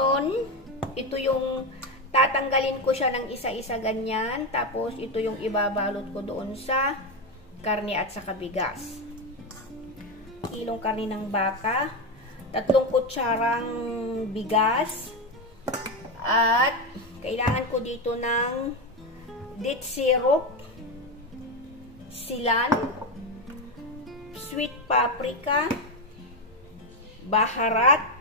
Ngayon, ito yung tatanggalin ko siya ng isa-isa ganyan. Tapos, ito yung ibabalot ko doon sa karne at saka bigas. Kilong karne ng baka. 3 kutsarang bigas. At, kailangan ko dito ng date syrup, silan, sweet paprika, baharat.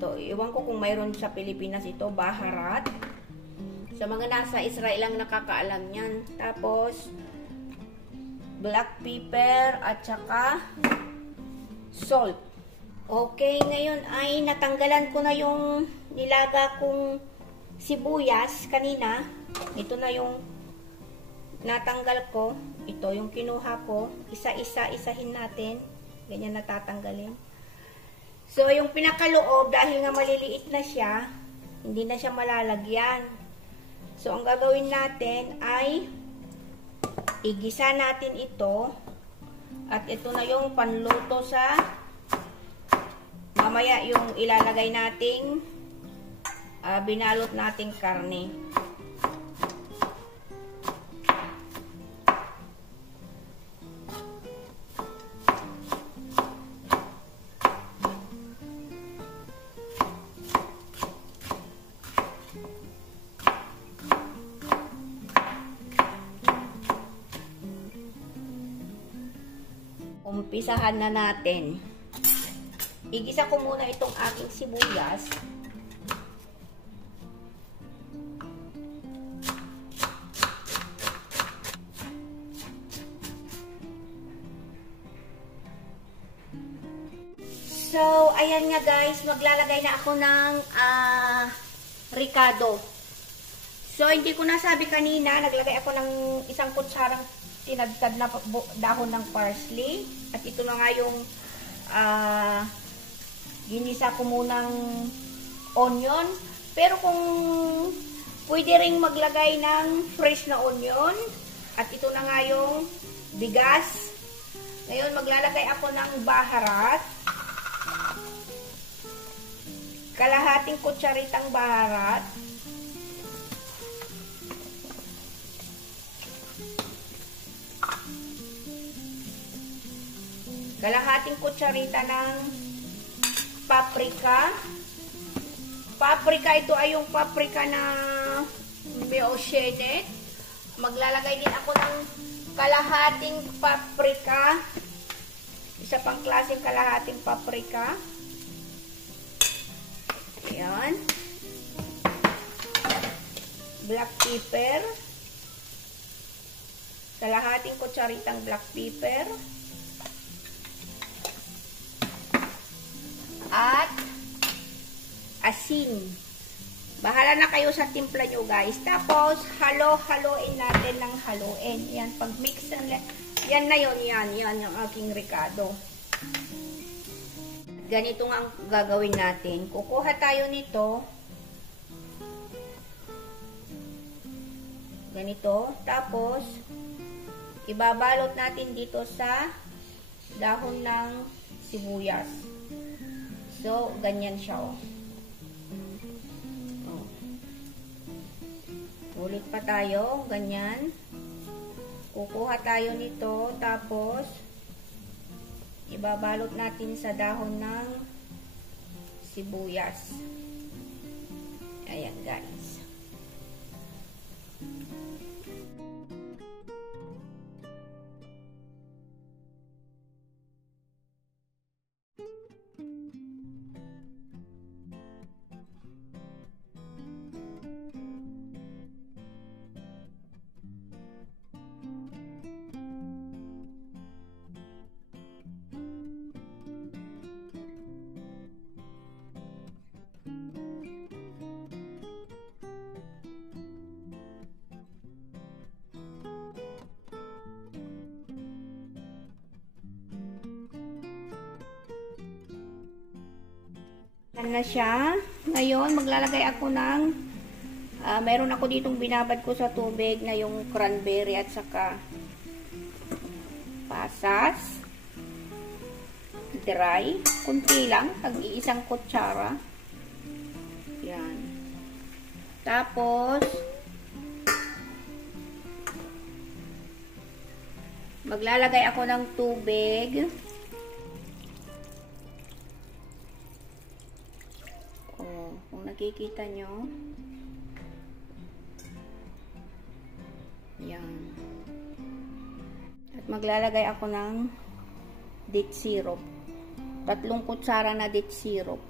Ito, iwan ko kung mayroon sa Pilipinas ito, baharat. Sa mga nasa Israel lang nakakaalam yan. Tapos, black pepper at saka salt. Okay, ngayon ay natanggalan ko na yung nilaga kong sibuyas kanina. Ito na yung natanggal ko. Ito yung kinuha ko. Isa-isa-isahin natin. Ganyan natatanggalin. So, yung pinakaloob, dahil nga maliliit na siya, hindi na siya malalagyan. So, ang gagawin natin ay igisa natin ito. At ito na yung panluto sa mamaya yung ilalagay nating binalot nating karne. Umpisahan na natin. Igisa ko muna itong aking sibuyas. So, ayan nga guys, maglalagay na ako ng ricado. So, hindi ko nasabi kanina, naglagay ako ng 1 kutsarang tinadtad na dahon ng parsley. At ito na nga yung ginisa ko munang onion. Pero kung pwede ring maglagay ng fresh na onion. At ito na nga yung bigas. Ngayon, maglalagay ako ng baharat. Kalahating kutsaritang baharat. Kalahating kutsarita ng paprika. Paprika, ito ay yung paprika na meoshenet. Maglalagay din ako ng kalahating paprika. Isa pang klaseng kalahating paprika. Ayan. Black pepper. Kalahating kutsaritang black pepper. At asin. Bahala na kayo sa timpla nyo guys. Tapos, halo-haloin natin ng haluin. Yan, pag mix yan na yun, yan yung aking ricado. Ganito nga ang gagawin natin. Kukuha tayo nito. Ganito. Tapos, ibabalot natin dito sa dahon ng sibuyas. So, ganyan siya. Ulit pa tayo. Ganyan. Kukuha tayo nito. Tapos, ibabalot natin sa dahon ng sibuyas. Ayan guys. Na siya. Ngayon, maglalagay ako ng meron ako ditong binabad ko sa tubig na yung cranberry at saka pasas. Dry. Kunti lang. Tag-iisang kutsara. Tapos, maglalagay ako ng tubig. Oh, kung nakikita nyo. Yan. At maglalagay ako ng date syrup. 3 kutsara na date syrup.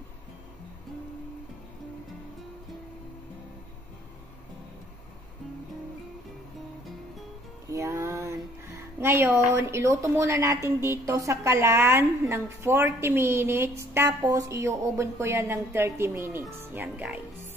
Yan. Ngayon, iluto muna natin dito sa kalan ng 40 minutes. Tapos, i-oven ko yan ng 30 minutes. Yan, guys.